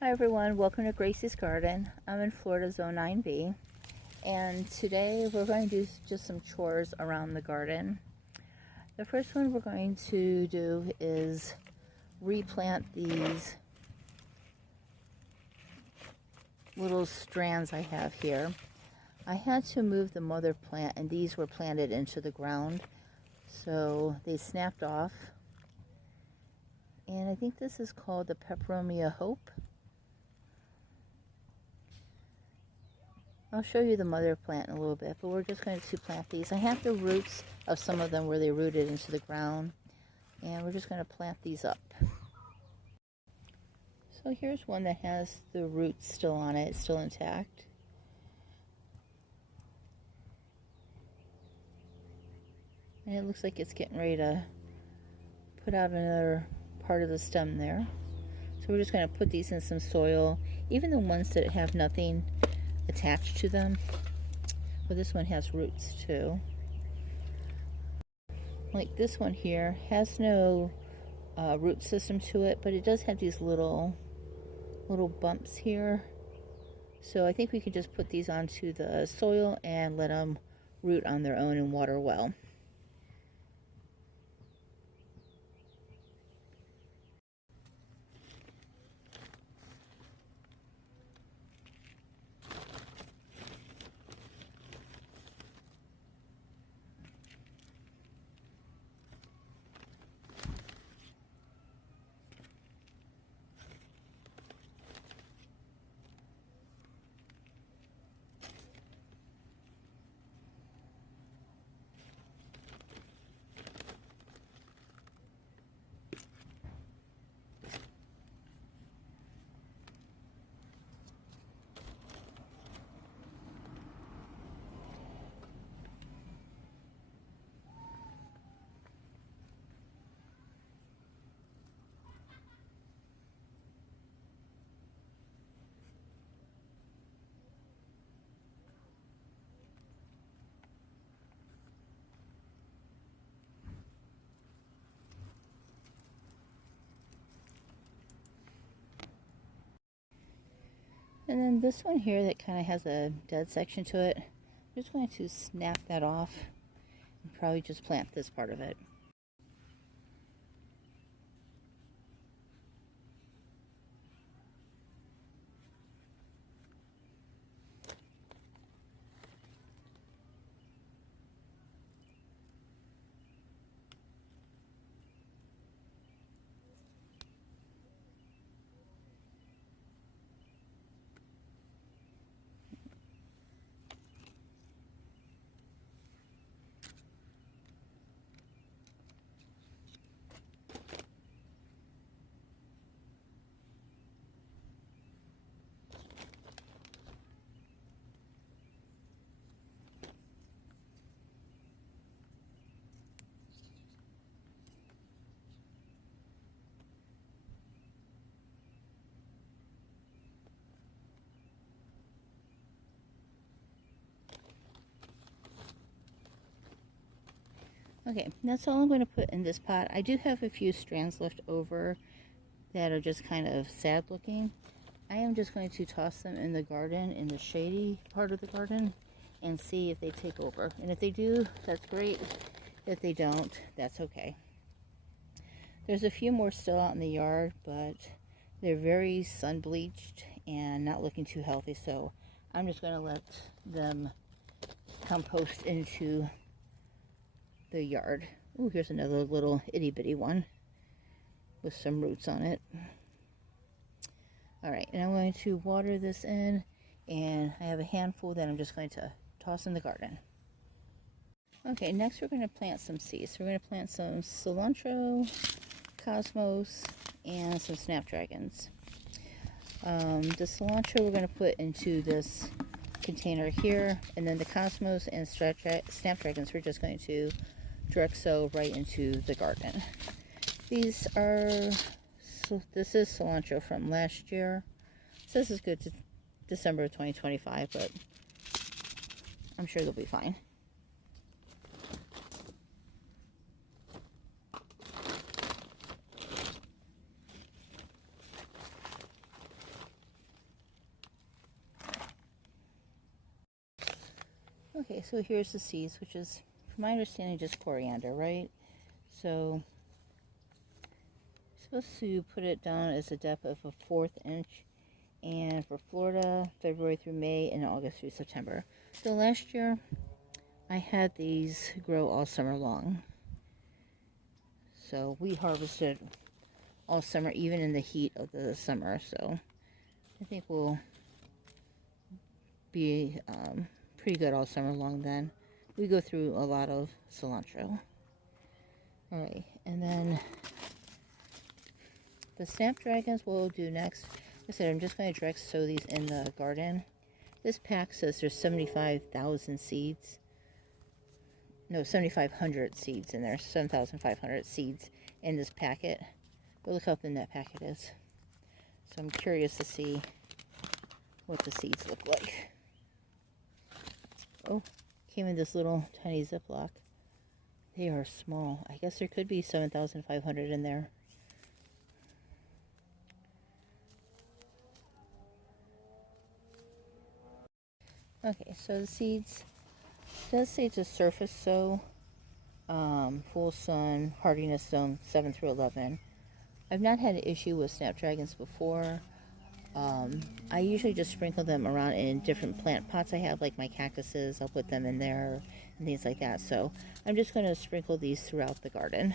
Hi everyone, welcome to Gracie's Garden. I'm in Florida Zone 9B, and today we're going to do just some chores around the garden. The first one we're going to do is replant these little strands I have here. I had to move the mother plant, and these were planted into the ground, so they snapped off. And I think this is called the Peperomia Hope. I'll show you the mother plant in a little bit, but we're just going to plant these. I have the roots of some of them where they rooted into the ground, and we're just going to plant these up. So here's one that has the roots still on it, still intact. And it looks like it's getting ready to put out another part of the stem there. So we're just going to put these in some soil, even the ones that have nothing attached to them. Well, this one has roots too. Like this one here has no root system to it, but it does have these little bumps here. So I think we could just put these onto the soil and let them root on their own and water well. And then this one here that kind of has a dead section to it, I'm just going to snap that off and probably just plant this part of it. Okay, that's all I'm going to put in this pot. I do have a few strands left over that are just kind of sad looking. I am just going to toss them in the garden, in the shady part of the garden, and see if they take over. And if they do, that's great. If they don't, that's okay. There's a few more still out in the yard, but they're very sun bleached and not looking too healthy, so I'm just going to let them compost into the yard. Ooh, here's another little itty bitty one with some roots on it. Alright, and I'm going to water this in, and I have a handful that I'm just going to toss in the garden. Okay, next we're going to plant some seeds. We're going to plant some cilantro, cosmos, and some snapdragons. The cilantro we're going to put into this container here, and then the cosmos and snapdragons we're just going to direct sow right into the garden. This is cilantro from last year. So this is good to December of 2025, but I'm sure they'll be fine. Okay, so here's the seeds, which is, from my understanding, just coriander, right? So, supposed to put it down as a depth of a 1/4 inch, and for Florida, February through May, and August through September. So last year, I had these grow all summer long. So we harvested all summer, even in the heat of the summer. So I think we'll be pretty good all summer long then. We go through a lot of cilantro. Alright, and then the snapdragons we'll do next. Like I said, I'm just going to direct sow these in the garden. This pack says there's 75,000 seeds. No, 7,500 seeds in there. 7,500 seeds in this packet. But look how thin that packet is. So I'm curious to see what the seeds look like. Oh, came in this little tiny Ziploc. They are small. I guess there could be 7,500 in there. Okay, so the seeds, it does say to surface sow, full sun, hardiness zone 7 through 11. I've not had an issue with snapdragons before. I usually just sprinkle them around in different plant pots I have, like my cactuses. I'll put them in there and things like that. So I'm just going to sprinkle these throughout the garden.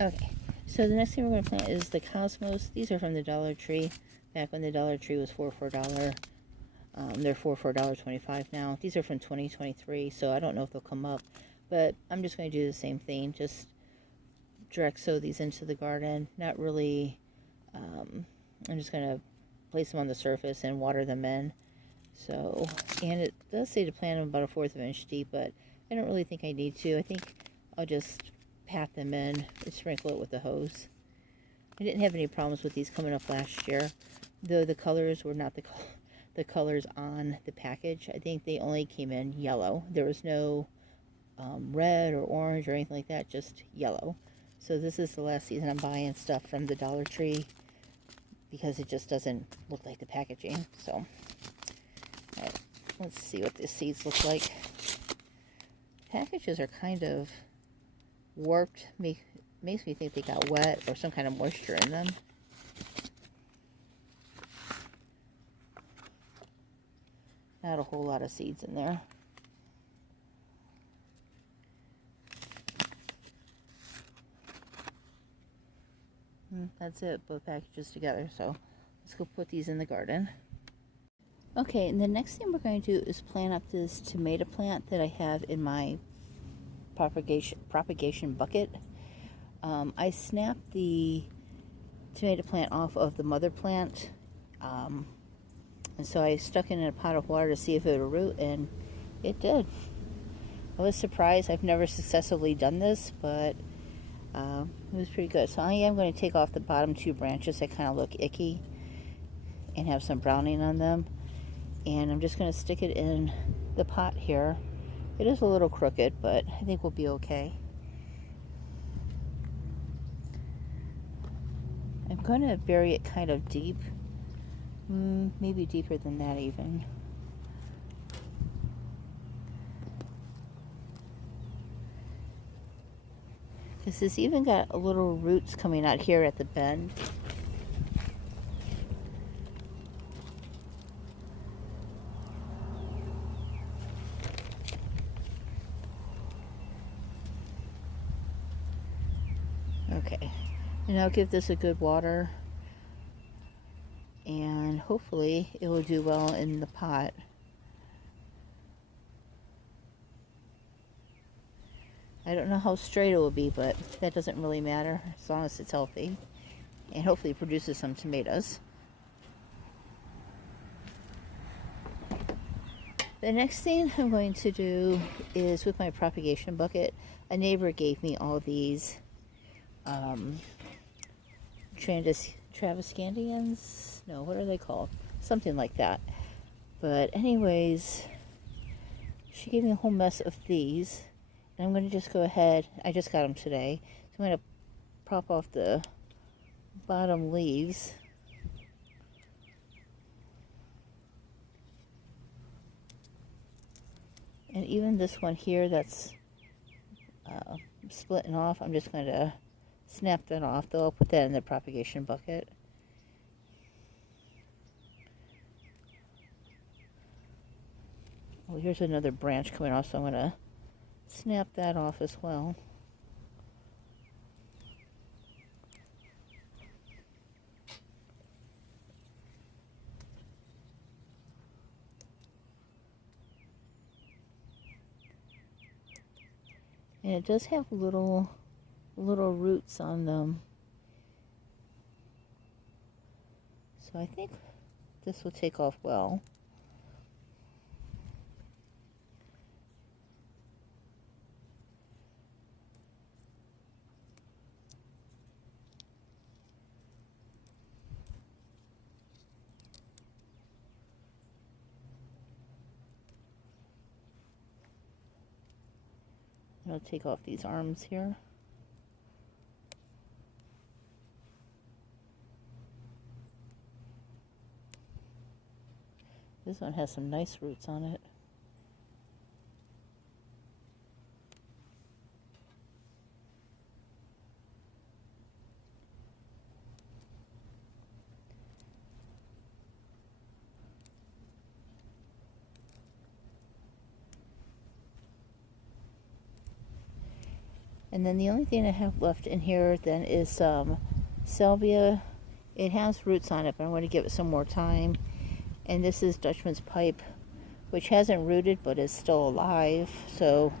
Okay, so the next thing we're going to plant is the cosmos. These are from the Dollar Tree, back when the Dollar Tree was $4 for a dollar. They're $4 for $1.25 now. These are from 2023, so I don't know if they'll come up, but I'm just going to do the same thing. Just direct sow these into the garden. Not really, I'm just going to place them on the surface and water them in. So, and it does say to plant them about a 1/4 of an inch deep, but I don't really think I need to. I think I'll just pat them in and sprinkle it with the hose. I didn't have any problems with these coming up last year, though the colors were not the colors on the package. I think they only came in yellow. There was no red or orange or anything like that, just yellow. So this is the last season I'm buying stuff from the Dollar Tree because it just doesn't look like the packaging. So, all right, let's see what the seeds look like. Packages are kind of warped. Makes me think they got wet or some kind of moisture in them. Not a whole lot of seeds in there. That's it, both packages together. So let's go put these in the garden. Okay, and the next thing we're going to do is plant up this tomato plant that I have in my propagation bucket. I snapped the tomato plant off of the mother plant. And so I stuck it in a pot of water to see if it would root, and it did. I was surprised. I've never successfully done this, but it was pretty good. So I am going to take off the bottom 2 branches that kind of look icky and have some browning on them. And I'm just going to stick it in the pot here. It is a little crooked, but I think we'll be okay. I'm going to bury it kind of deep. Maybe deeper than that even. Because it's even got a little roots coming out here at the bend. Okay, and I'll give this a good water, and hopefully it will do well in the pot. I don't know how straight it will be, but that doesn't really matter as long as it's healthy, and hopefully it produces some tomatoes. The next thing I'm going to do is with my propagation bucket. A neighbor gave me all these Travescandians? No, what are they called? Something like that. But anyways, she gave me a whole mess of these. And I'm going to just go ahead. I just got them today. So I'm going to prop off the bottom leaves. even this one here that's splitting off, I'm just going to snap that off, though I'll put that in the propagation bucket. Well, here's another branch coming off, so I'm going to snap that off as well. And it does have little roots on them. So I think this will take off well. I'll take off these arms here. This one has some nice roots on it. And then the only thing I have left in here then is salvia. It has roots on it, but I want to give it some more time. And this is Dutchman's pipe, which hasn't rooted but is still alive. So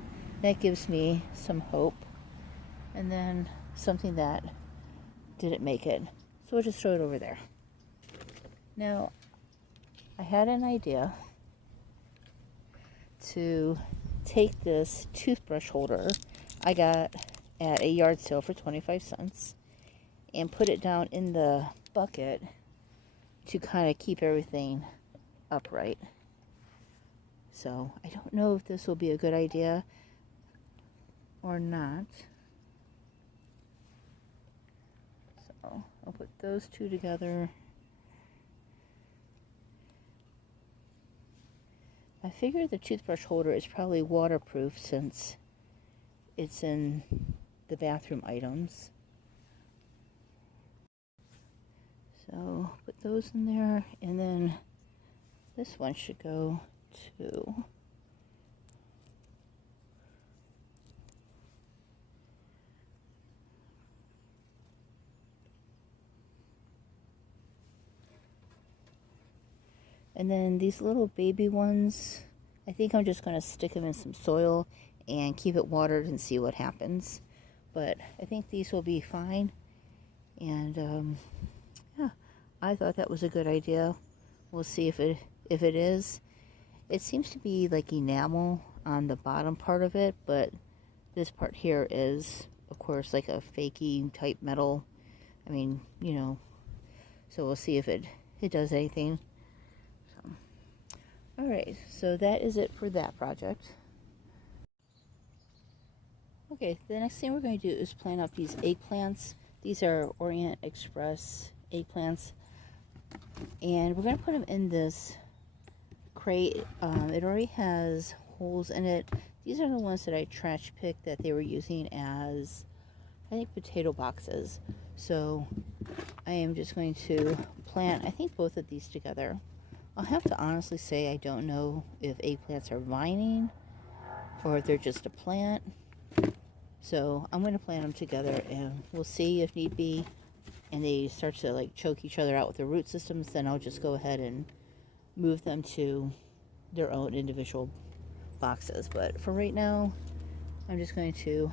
that gives me some hope. And then something that didn't make it. So we'll just throw it over there. Now, I had an idea to take this toothbrush holder I got at a yard sale for 25 cents and put it down in the bucket to kind of keep everything upright. So I don't know if this will be a good idea or not. So I'll put those two together. I figure the toothbrush holder is probably waterproof since it's in the bathroom items. So put those in there, and then this one should go too. And then these little baby ones, I think I'm just going to stick them in some soil and keep it watered and see what happens. But I think these will be fine. And yeah, I thought that was a good idea. We'll see if it is. It seems to be like enamel on the bottom part of it, but this part here is, of course, like a fakey type metal. I mean, you know, so we'll see if it does anything. So, all right, so that is it for that project. Okay, the next thing we're going to do is plant up these eggplants. These are Orient Express eggplants. And we're going to put them in this crate. It already has holes in it. These are the ones that I trash picked that they were using as, I think, potato boxes. So I am just going to plant, I think, both of these together. I'll have to honestly say I don't know if eggplants are vining or if they're just a plant. So I'm going to plant them together, and we'll see if need be and they start to like choke each other out with their root systems, then I'll just go ahead and move them to their own individual boxes. But for right now, I'm just going to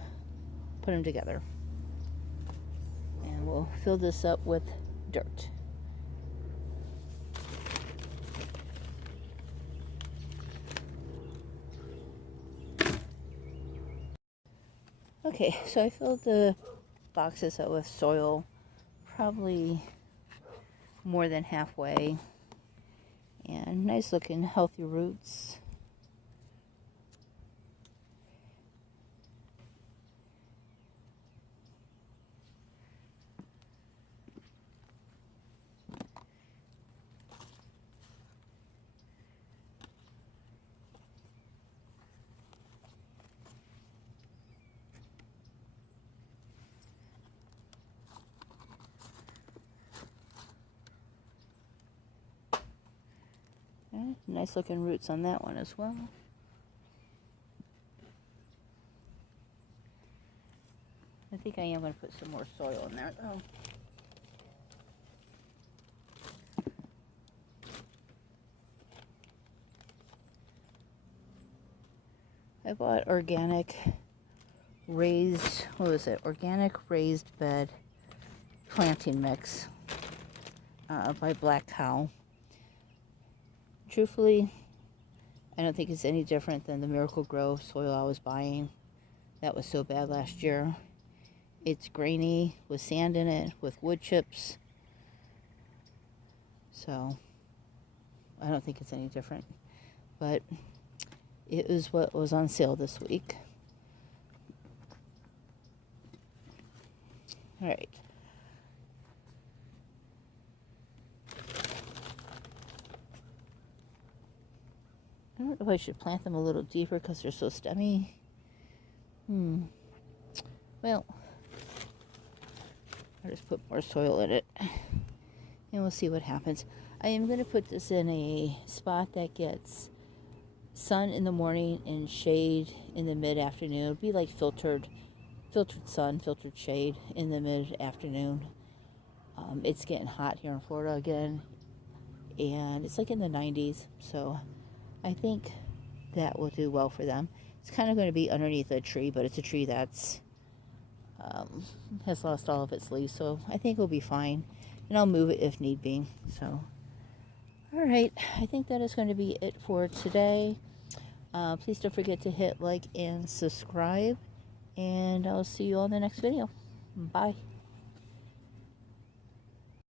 put them together. And we'll fill this up with dirt. Okay, so I filled the boxes up with soil, probably more than halfway, and nice looking healthy roots. Okay, nice looking roots on that one as well. I think I am going to put some more soil in there though. I bought organic raised bed planting mix by Black Cow. Truthfully, I don't think it's any different than the Miracle Grow soil I was buying. That was so bad last year. It's grainy with sand in it, with wood chips. So I don't think it's any different. But it was what was on sale this week. All right. I don't know if I should plant them a little deeper because they're so stemmy. Well, I'll just put more soil in it and we'll see what happens. I am going to put this in a spot that gets sun in the morning and shade in the mid-afternoon. It'll be like filtered sun, filtered shade in the mid-afternoon. It's getting hot here in Florida again, and it's like in the 90s, so I think that will do well for them. It's kind of going to be underneath a tree, but it's a tree that's has lost all of its leaves, so I think it'll be fine, and I'll move it if need be. So alright, I think that is going to be it for today. Please don't forget to hit like and subscribe, and I'll see you on the next video. Bye.